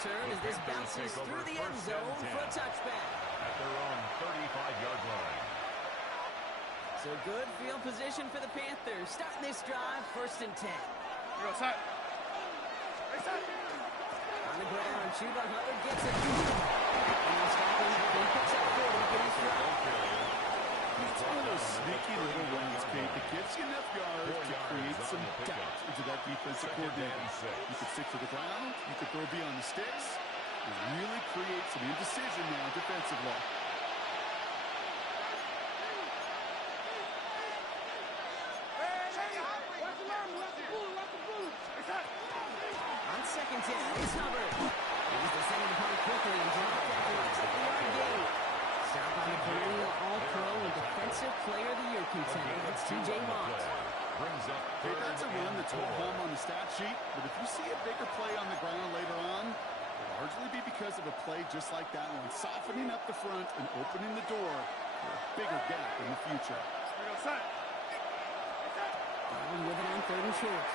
return as this bounces through the end zone for a touchback. At their own 35-yard line. So good field position for the Panthers. Starting this drive, 1st and 10. Here goes that. On the ground, Chuba Hubbard gets it. And stopping, he picks up 4 to get his drive. It's one of those sneaky little runs, Kate, that gives you enough yards to create some doubt into that defensive coordinator. You could stick to the ground, you could throw beyond the sticks, and really create some indecision now defensively. On 2nd down, it's Hubbard. He's descending upon quickly and dropped after a 10-yard gain. Stop on the perennial All-Pro and Defensive Player of the Year contender. That's T.J. Watt. Hey, that's a run that's home on the stat sheet, but if you see a bigger play on the ground later on, it'll largely be because of a play just like that one, softening up the front and opening the door for a bigger gap in the future. Allen with it on 3rd and short.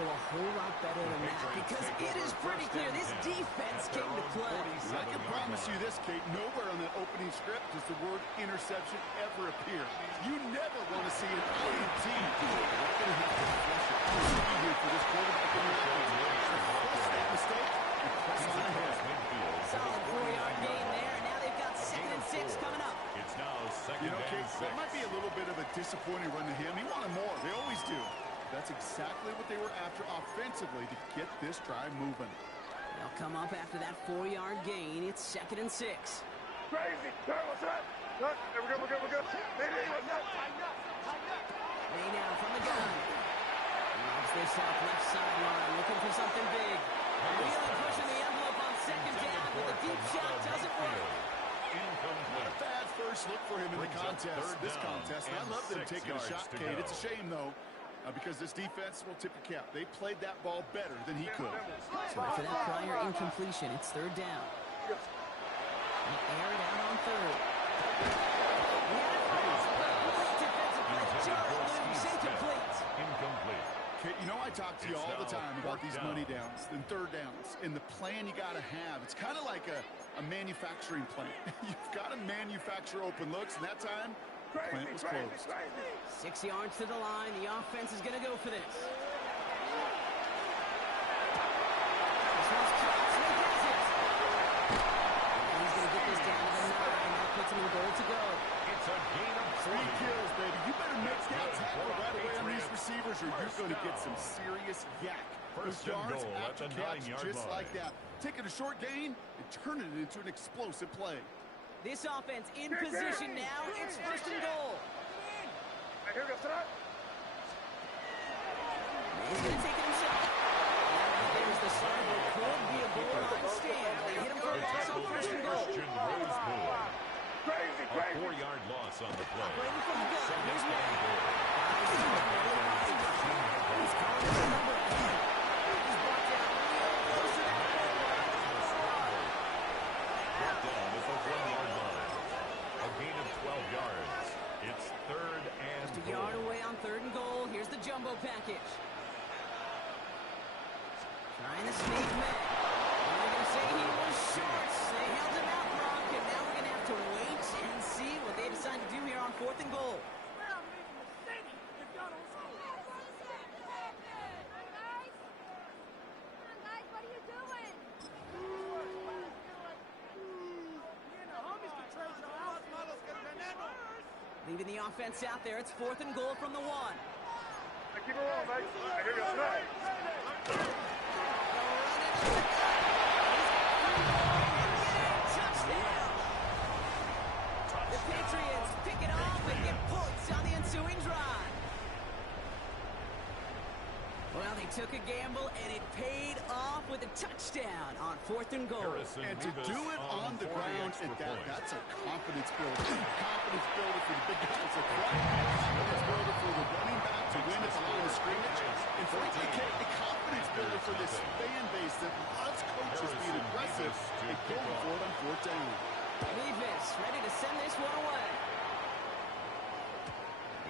Go a whole lot better than that because it is pretty clear this defense came to play. I can promise you this, Kate, nowhere on that opening script does the word interception ever appear. You never want to see an INT. We're going to have to flush it out here for this quarterback in the force that mistake and press on ahead. Solid 4-yard gain there, and now they've got 2nd and 6 coming up. It's now 2nd You know, Kate, and 6. that might be a little bit of a disappointing run to him. He wanted more. They always do. That's exactly what they were after offensively to get this drive moving. They'll come up after that 4-yard gain. It's 2nd and 6. Crazy. What's that? Look, we're good. Lay down from the gun. Lobs this up left sideline, looking for something big. Really pushing the envelope on 2nd down, but the deep shot doesn't work. Not a bad first look for him in the contest. This contest. And I love them taking a shot, Kate. It's a shame, though. Because this defense will tip the cap. They played that ball better than he could. So after that prior incompletion, it's 3rd down. And air it out on 3rd. Incomplete. Okay, you know I talk to you all the time about these money downs and 3rd downs and the plan you got to have. It's kind of like a manufacturing plant. You've got to manufacture open looks, and that time, the plant was closed. 6 yards to the line. The offense is going to go for this. This one's chopped, and he gets it. And he's going to get this down to the 9. That puts him in goal to go. It's a gain of 3 kills, baby. You better make that tackle right away on these receivers, or you're going to get some serious yak. Those yards after catch, just like that. Taking a short gain and turning it into an explosive play. This offense in position now. It's 1st and goal. Here goes that. He's going to take it himself. There's the start of what could be a goal line stand. They hit him for a loss on 1st and goal. Crazy. A 4-yard loss on the play. Operating from the gun. Here's Matt. He's calling his number. He's brought down real close to that goal line. brought down at the 1-yard line. A gain of 12 yards. It's 3rd and Just a yard away on 3rd and goal. Here's the jumbo package. Trying to sneak Matt. And they're going to say he was short. They held him out, Brock, and now we're going to have to wait and see what they decide to do here on 4th and goal. Leaving the offense out there. It's 4th and goal from the 1. Keep it rolling, mate. Here goes that. Touchdown! The Patriots pick it off and get points on the ensuing drive. Well, they took a gamble, and it paid off with a touchdown on 4th and goal. And to do it on the ground at that, that's a confidence builder. Confidence builder for the big defensive play. Confidence builder for the running back to win at the line of scrimmage. And frankly, a confidence builder for this fan base that loves coaches being aggressive and going for it on 4th down. Levis ready to send this one away.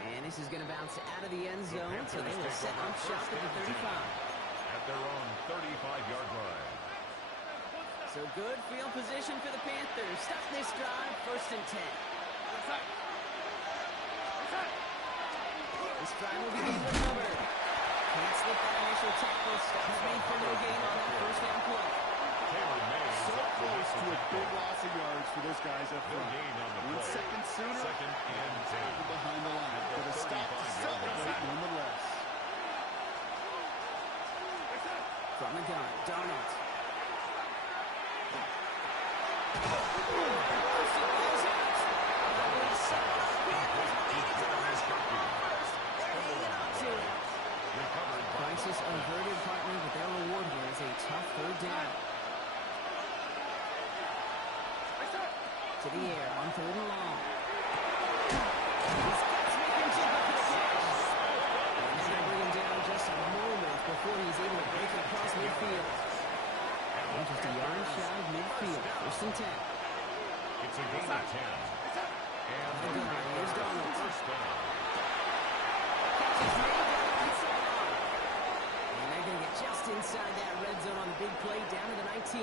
And this is going to bounce out of the end zone, so they will set up shop at the 35. At their own 35-yard line. So good field position for the Panthers. Stop this drive, 1st and 10. This drive will be recovered. Can't slip that initial tackle. Stops made for no gain on that 1st down play. So close to a big loss of yards for those guys up front. 1 second sooner, Second and 10. behind the line. But a stop to celebrate nonetheless. From the gun, Donald. Crisis averted, partner, but their reward here is a tough 3rd down. To the air on 3rd and long. He's got Smith and Jigba for the catch. And they're going to bring him down just a moment before he's able to break it across midfield. And just a yard shy of midfield. 1st and 10. It's a gain of 10. And here's Donald. 1st down. Catches made down the right sideline. And they're going to get just inside that red zone on the big play down to the 19.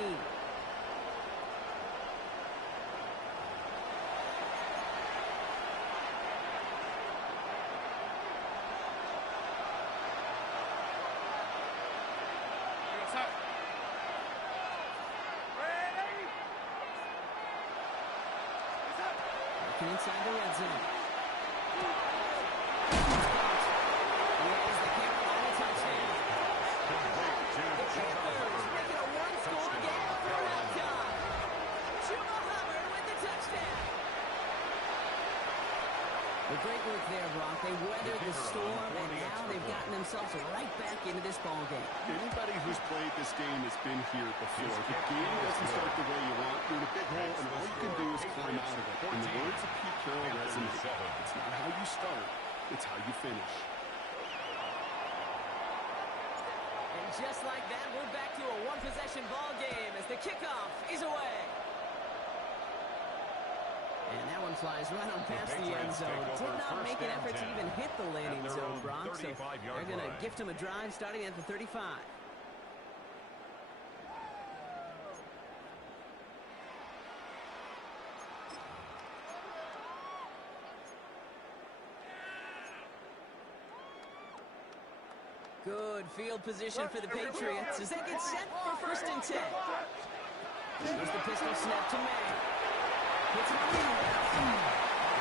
Inside the red zone. Here's the Carolina touchdown. The Panthers making a one-score game for halftime. Chuba Hubbard with the touchdown. Well, great work there, Brock. They weathered the storm, and now they've gotten themselves right back into this ball game. Anybody who's played this game has been here before. The game doesn't start the way you want. You're in a big hole, and all you can do is climb out of it. In the words of Pete Carroll resonate, it's not how you start, it's how you finish. And just like that, we're back to a one-possession ball game as the kickoff is away. And that one flies right on past the end zone. Did not make an effort to even hit the landing zone, Brock. So they're going to gift him a drive starting at the 35. Good field position for the Patriots as they get set for 1st and 10. Here's the pistol snap to May. Hits him on the left. And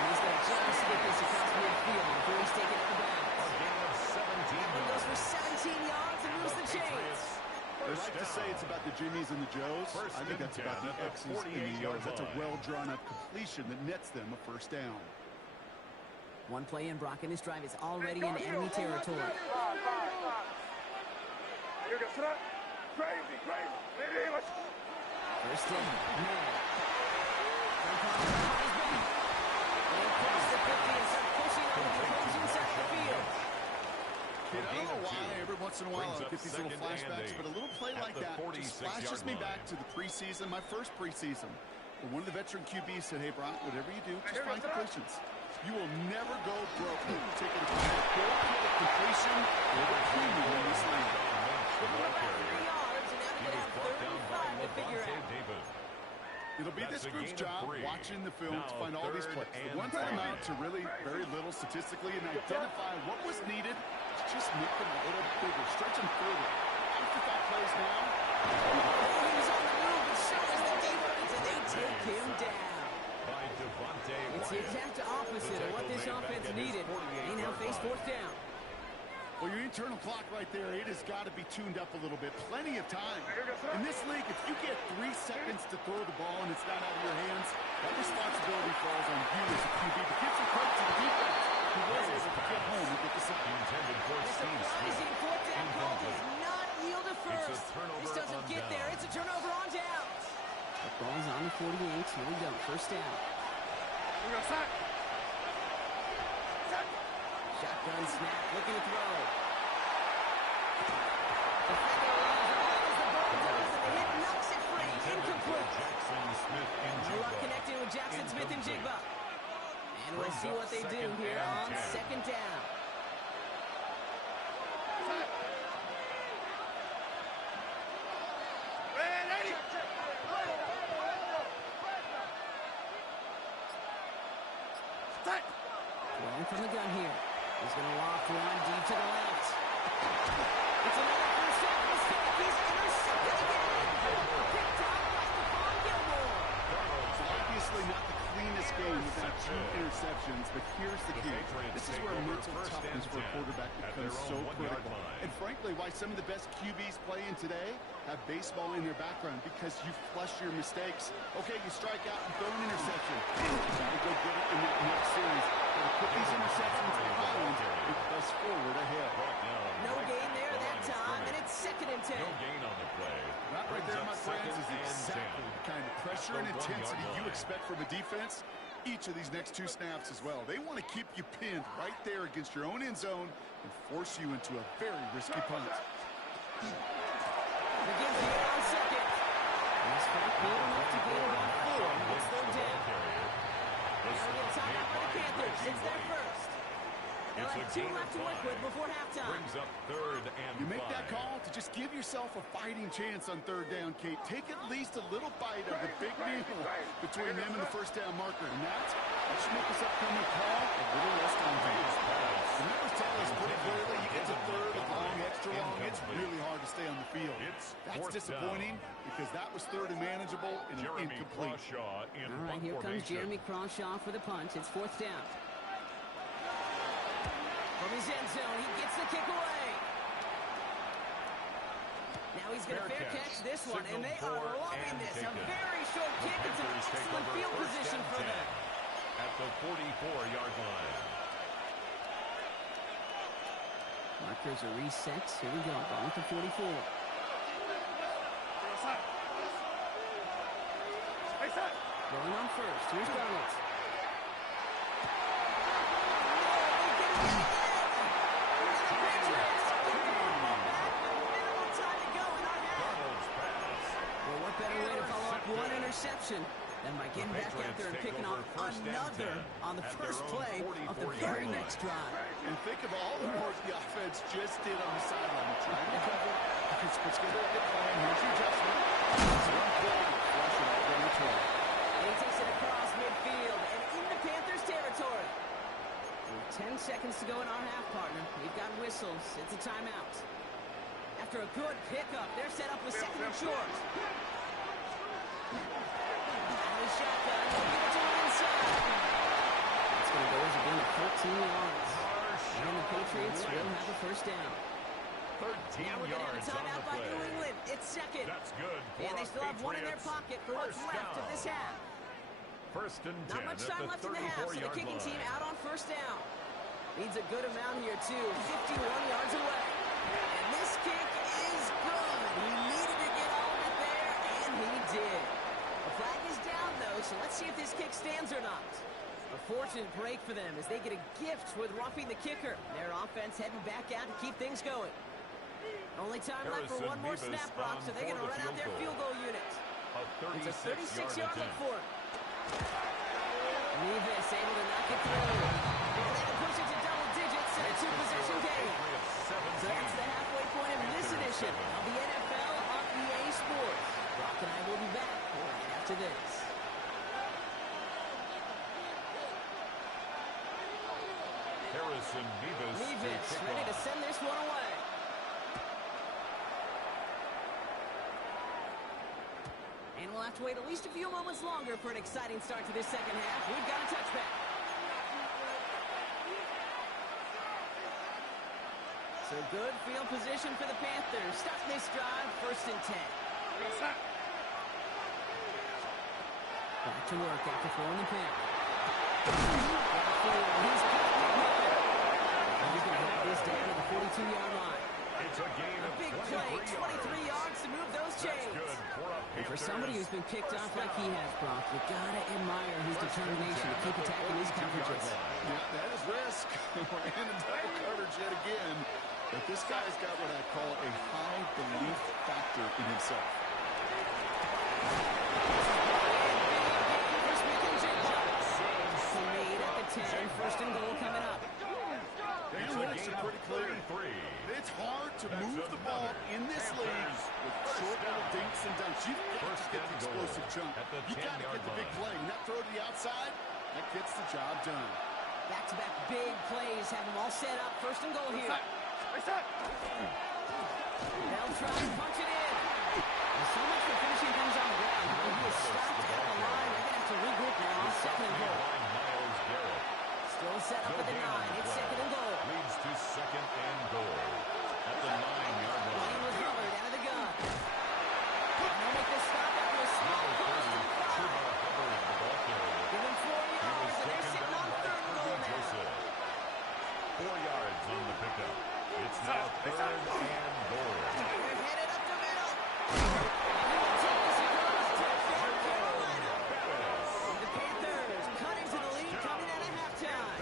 he's going to just get this across midfield before he's taken out of bounds. A gain of 17 He yards. goes for 17 yards and moves the chains. I like to say it's about the Jimmies and the Joes. I think that's about the X's and the O's. That's a well-drawn-up completion that nets them a 1st down. One play in, Brock, and this drive is already in enemy territory. Crazy. 1st down, man. They cross the 50 and start pushing on the opposing side of the field. I don't know why every once in a while I get these little flashbacks, but a little play like that just flashes me back to the preseason, my first preseason. One of the veteran QBs said, hey, Brock, whatever you do, just find completions. You will never go broke. Take it to the completion or the premium in this league. About 3 yards, and now they're going to have 35 to figure out. It'll be this group's job watching the film to find all these plays. The ones that amount to really very little statistically and identify what was needed to just make them a little bigger, stretch them further. 55 plays now. He's on the move, and so is the defense, and they take him down. It's the exact opposite of what this offense needed. They now face 4th down. Well, your internal clock right there, it has got to be tuned up a little bit. Plenty of time. In this league, if you get 3 seconds to throw the ball and it's not out of your hands, that responsibility falls on you as a QB. But give some credit to the defense who was able to get home and get the sack. The surprising 4th down call does not yield a first. This doesn't get there. It's a turnover on downs. The ball's on the 48. Here we go. 1st down. Shotgun snap, looking to throw. The ball does, and the hit knocks it free. Incomplete. No luck connecting with defense, but here's the key. This is where mental toughness for a quarterback becomes so critical. And frankly, why some of the best QBs playing today have baseball in their background, because you flush your mistakes. Okay, you strike out and throw an interception. Gotta go get it in the next series. Gotta put these interceptions behind and press forward ahead. No gain there that time, and it's 2nd and 10. No gain on the play. That right there, my friends, is exactly the kind of pressure and intensity you expect from a defense. Each of these next 2 snaps as well. They want to keep you pinned right there against your own end zone and force you into a very risky punt. Begins the air on 2nd. And this back good enough to gain about 4. It's 3rd down. They'll get a timeout by the Panthers. It's their first. They'll have 2 left to work with before halftime. Brings up 3rd and 5. You make that call to just give yourself a fighting chance on 3rd down, Kate. Take at least a little bite of the big meal between them and the 1st down marker. And that should make this upcoming call a little less daunting. The numbers tell us pretty clearly you get to 3rd and long, extra long, it's really hard to stay on the field. That's disappointing because that was 3rd and manageable and incomplete. All right, here comes Jeremy Crawshaw for the punt. It's 4th down. From his end zone, he gets the kick away. Now he's going to fair catch this one, and they are loving this. A very short kick. It's an excellent field position for them. At the 44-yard line. Markers are reset. Here we go. Ball at the 44. Going on first. Here's Donald. One interception, and by getting back out there and picking off another on the first play of the very next drive. And think of all the work the offense just did on the sideline. Trying to cover, it's together a good plan. Here's your adjustment. It's one play, flush it out down the trail. And he takes it across midfield and into Panthers territory. With 10 seconds to go in our half, partner. We've got whistles. It's a timeout. After a good pickup, they're set up with 2nd and short. Shotgun. He'll give it to him inside. It's going to go as a gain of 13 yards. And the Patriots will have a 1st down. 13 now we're going to have a yards on timeout the by play. New England. It's 2nd. That's good. And they still have 1 in their pocket for what's left of this half. 1st and 10. Not much time left in the half, so the kicking team out on 1st down. Needs a good amount here, too. 51 yards away. And this kick is good. He needed to get all of it there, and he did. The flag is down, though, so let's see if this kick stands or not. A fortunate break for them as they get a gift with roughing the kicker. Their offense heading back out to keep things going. Only time left for one more snap, Brock, so they're going to run out their field goal unit. It's a 36-yard look for him. Nevis able to knock it through. And they can push it to double digits in a 2-possession game. So that's the halfway point of this edition of the NFL on EA Sports. Brock and I will be back right after this. Harrison Nevis ready to send this one away. And we'll have to wait at least a few moments longer for an exciting start to this second half. We've got a touchback. So good field position for the Panthers. Starting this drive, 1st and 10. Back to work after throwing the pick. He's going to have this down to the 42-yard line. It's a gain of big play, 23 yards to move those chains. And for somebody who's been picked off like he has, Brock, you gotta admire his determination to keep attacking these coverages. Yeah, that is risk. We're in a double coverage yet again. But this guy's got what I call a high belief factor in himself. Made at the 10, 1st and goal coming up. The analytics are pretty clear. It's hard to move the ball in this league with short little dinks and dunks. You've got to get the explosive chunk. You've got to get the big play. And that throw to the outside, that gets the job done. Back-to-back big plays have them all set up. 1st and goal here. They'll try and punch it in. There's so much for finishing things on the ground. He is stopped at the line. They're going to have to regroup now on 2nd and goal. Still set up No at the gain on 9. the It's play. second and goal. Leads to second and goal at the 9-yard line. Playing with Hubbard out of the gun. And they'll make this stop after a small Number cross 30, to the 5. Chuba Hubbard, the ball carrier. Give him 4 He was yards, and they're taken sitting down on by third and goal Kirby now. Joseph. 4 yards on the pickup. It's now third and goal. They're headed up the middle. And he will take this across. Touchdown, Carolina. The Panthers cut into the lead coming out of halftime.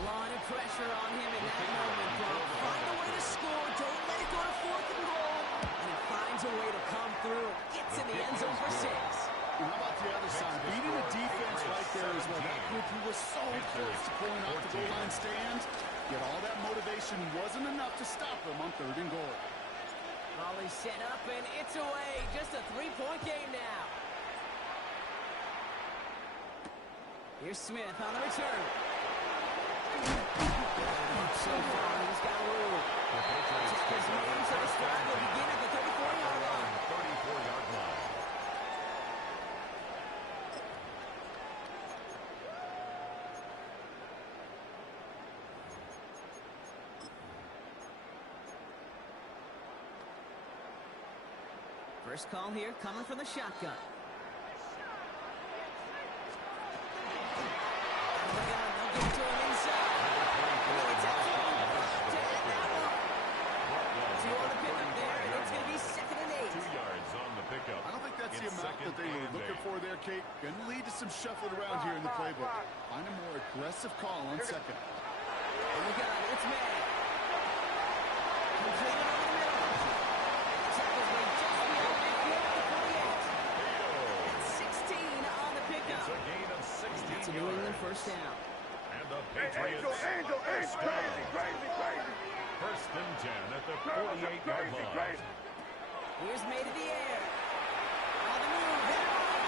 Line of pressure on him in that moment, Brock. Find a way to score. Don't let it go to fourth and goal. And he finds a way to come through and gets in the end zone for 6. And how about the other side? Beating the defense right there as well. That group who was so close to pulling off the goal line stand. Yet all that motivation wasn't enough to stop them on third and goal. Volley set up, and it's away. Just a 3-point game now. Here's Smith on the return. So far, he's got room. Tackles made, so this drive will begin at the 34-yard line. 34-yard line. First call here coming from the shotgun. They'll get to him inside. It's a throw. To end that one. 2 on the pickup there, and it's going to be second and 8. 2 yards on the pickup. I don't think that's the It's amount that they were second looking and for there, Kate. Going to lead to some shuffling around here in the playbook. Find a more aggressive call on second. On the gun, it's Madden. Completed over the middle. Tackles made just beyond midfield at the 48. That's 16 on the pickup. It's a gain of 16 It's a New England first down. And the Hey, Patriots Angel, first crazy, down. crazy. First and 10 at the 48-yard line. Crazy. Here's made in the air. On the move, hit it right.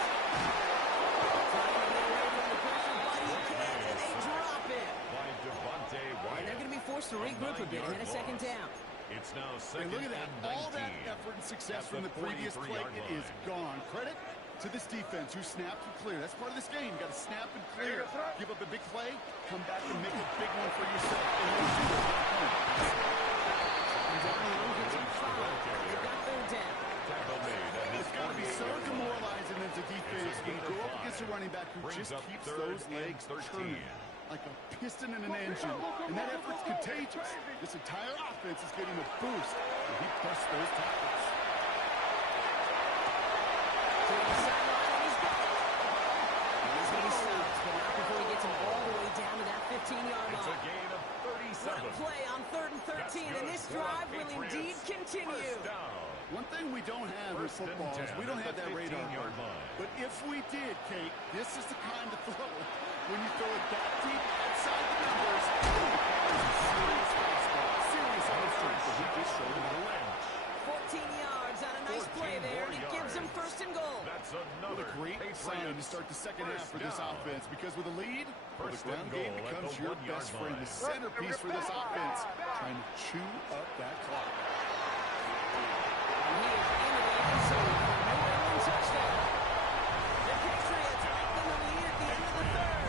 Trying to get away from the pressure, but he can't, and they drop it. By Devontae And they're Wyatt. going to be forced to regroup a bit ahead of second down. It's now And second look at that. and 19. All that effort and success At from the the previous play, 43-yard it is line. gone. Credit to this defense who snapped and cleared. That's part of this game. You got to snap and clear. Give up a big play, come back and make a big one for yourself. And you do it. They've got third down. Tackle made at his It's got to be so 48-yard line. demoralizing as a defense when you go up against a running back who Brings just up keeps third those and legs 13. turning like a piston in an engine. And that effort's contagious. This entire offense is getting a boost when he busts those tackles. To the sideline, and he's got it. And he's going to be stopped, but not before he gets him all the way down to that 15-yard It's a line. gain of What 37. a play on third and 13, and this drive will indeed continue. First down. One thing we don't have in First and football is 10 we don't at have the that radar 15-yard gun. line. But if we did, Kate, this is the kind of throw when you throw it that deep outside the numbers, it requires a serious fastball, serious arm strength, but he just showed it. 14 yards on a nice 14 play there, and it more gives him yards. first and goal. That's What another a great sign to Patriots start the second half for first this down. offense, because with a lead, well, the First ground and game goal at becomes the your 1-yard best friend, the line. centerpiece for this offense, trying to chew up that clock. And he is into the end zone for a New England touchdown. The Patriots make them the lead at the end of the third.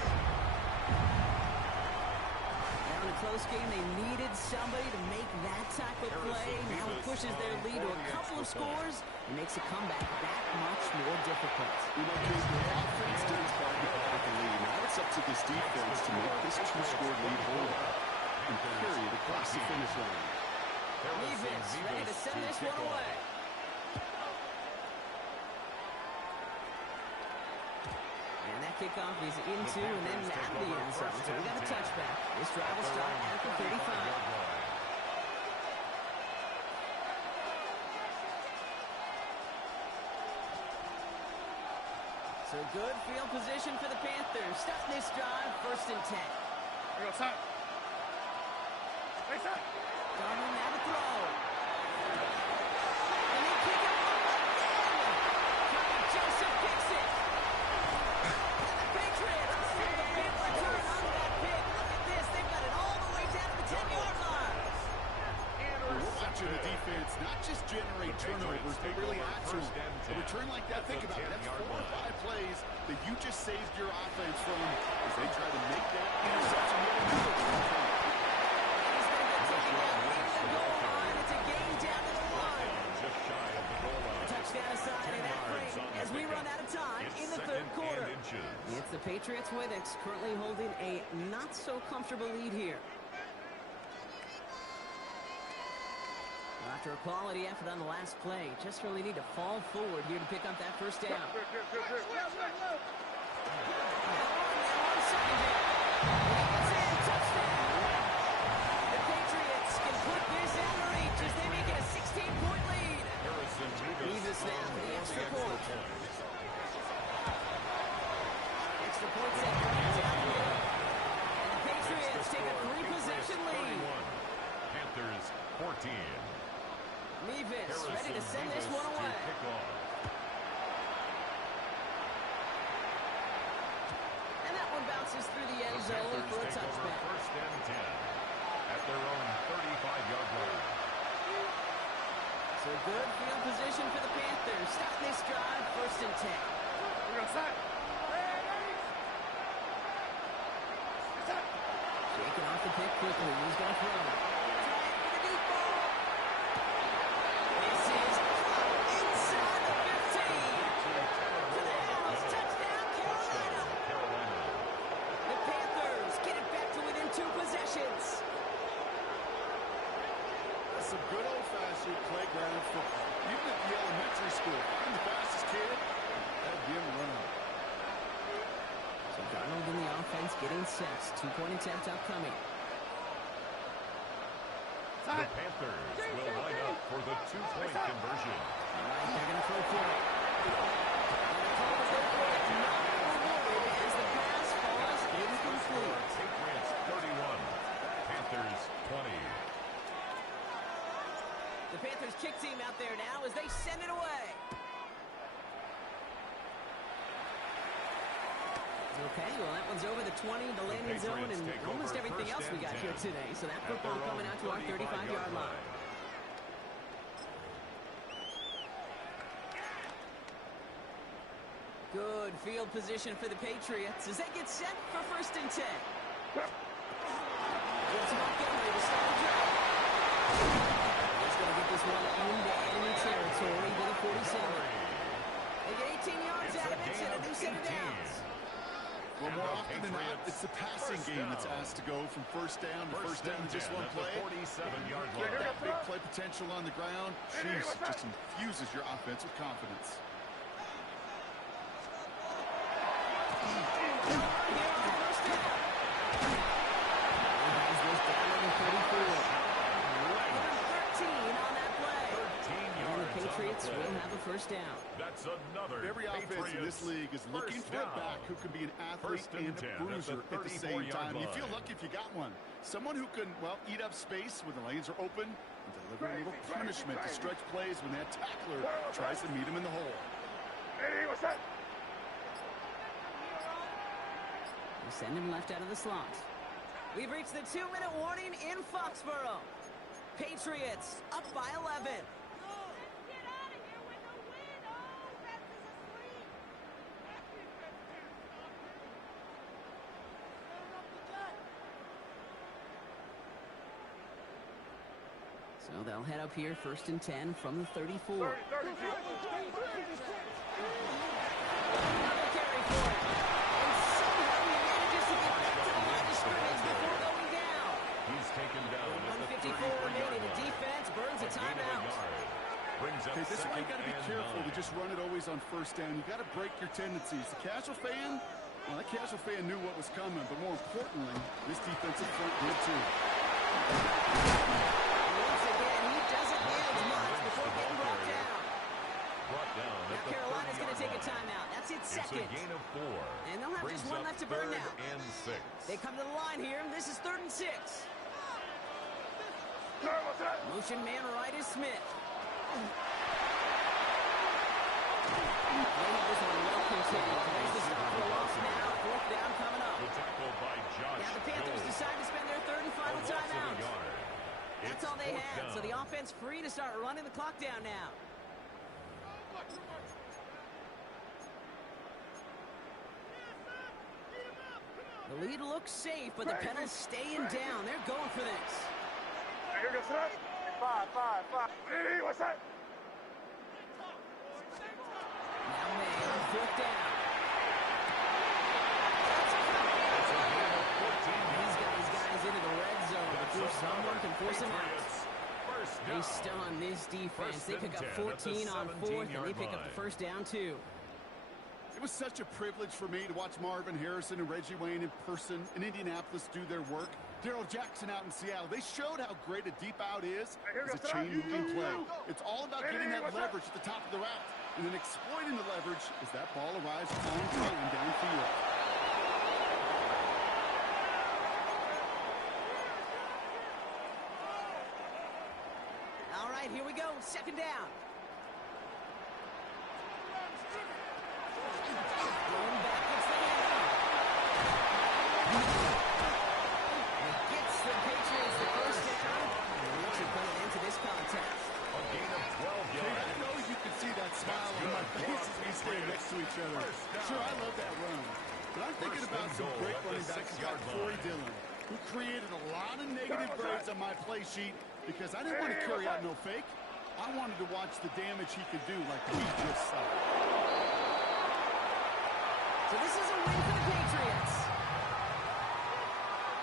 Now in a close game, they needed somebody to make that type of play. Now it pushes their lead to a couple of scores and makes a comeback that much more difficult. You know, Kate, the offense didn't start with the lead. Now it's up to this defense to make this two-score lead hold up and carry it across the finish line. Defense ready to send this one away. And that kickoff is into and then out of the end zone. So we got a touchback. This drive will start at the 35. So good field position for the Panthers. Starting this drive, first and 10. Here we go, son. Hey, son. Darnold now to throw. And they pick him up again. Kirby Joseph picks it. And the Patriots make a big return on that pick. Look at this. They've got it all the way down to the 10-yard line. We're watching the defense defense not just generate turnovers, but really add to them. A return like that, think about it. That's 4 or 5 plays that you just saved your offense from as they try to make that interception. It's a game down to the line. Just shy of the goal line. Touchdown aside in that frame as we run out of time in the third quarter. It's the Patriots with it, currently holding a not-so-comfortable lead here. After a quality effort on the last play, just really need to fall forward here to pick up that first down. The Patriots can put this out of reach as they make it a 16-point lead. Leave the snap for the extra point. Extra point set right down the middle. And the Patriots take a 3-possession lead. Panthers 14. Mevis ready to send this one away. And that one bounces through the end zone for a touchback. First and 10 at their own 35-yard line. So good field position for the Panthers. Starting this drive, first and 10. Shaking off the pick quickly. He's going to throw. Some good old-fashioned playground football. Even at the elementary school, I'm the fastest kid. That'd be him running. So Darnold in the offense getting set. 2-point attempt upcoming. The Panthers will line up for the 2-point conversion. All right, they're going to throw for it. As the pass falls incomplete. Patriots 31, Panthers 20. The Panthers kick team out there now as they send it away. Okay, well, that one's over the 20, the landing zone, and almost everything else we got here today. So that football coming out to our 35-yard line. Good field position for the Patriots as they get set for first and 10. It's Montgomery to start the drive. He's going to get this one into enemy territory to the 47. They get 18 yards out of it and a new set of downs. Well, more often than not, it's the passing game that's asked to go from first down to first down in just one play. 47-yard Get line. that big play potential on the ground. Jeez, just infuses your offense with confidence. Patriots will have a first down. That's another. Every offense in this league is looking for a back who can be an athlete and a bruiser at the same time. You feel lucky if you got one. Someone who can, well, eat up space when the lanes are open and deliver a little punishment to stretch plays when that tackler tries to meet him in the hole. Hey, what's that? We send him left out of the slot. We've reached the 2-minute warning in Foxborough. Patriots up by 11. So they'll head up here, first and 10 from the 34. Another carry for it. And somehow he manages to get back to the line of scrimmage before going down. He's taken down at the 154 remaining. The defense burns a timeout. Okay, this is why you got to be careful to just run it always on first down. You got to break your tendencies. The casual fan, well, that casual fan knew what was coming, but more importantly, this defensive front did too. Once again, he doesn't manage much before getting brought down. Now Carolina's going to take a timeout. That's its second. It's a gain of 4. And they'll have just one left to burn now. And 6. They come to the line here, and this is 3rd and 6. Motion man right is Smith. They have this one well contained. There's the stop for a loss now. 4th down coming up. The tackle by Josh. Now the Panthers decide to spend their 3rd and final timeout. That's all all they Fourth had. So down. the offense free to start running the clock down now. The lead looks safe, but the Penals staying down. They're going for this. Here goes that. 5. Hey, what's that? Now May on fourth down. He's got his guys into the red zone before someone can force him out. They stun this defense. They pick up 14 on fourth, and they pick up the first down, too. It was such a privilege for me to watch Marvin Harrison and Reggie Wayne in person in Indianapolis do their work. Darryl Jackson out in Seattle. They showed how great a deep out is as a chain-moving play. It's all about getting that leverage at the top of the route, and then exploiting the leverage as that ball arrives on time downfield. All right, here we go. Second down. Going back. Gets the hand. It gets the Patriots the first down. And looks are going into this contest. A gain of 12 yards. I know you can see that smile on my face as we stand next to each other. Sure, I love that run. But I'm thinking about some great running backs like Corey Dillon, who created a lot of negative grades on my play sheet because I didn't want to carry out no fake. I wanted to watch the damage he could do like we just saw. So this is a win for the Patriots.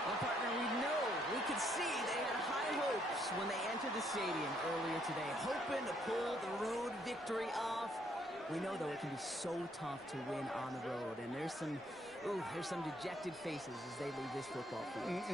Well, partner, we could see they had high hopes when they entered the stadium earlier today, hoping to pull the road victory off. We know, though, it can be so tough to win on the road, and there's some dejected faces as they leave this football field.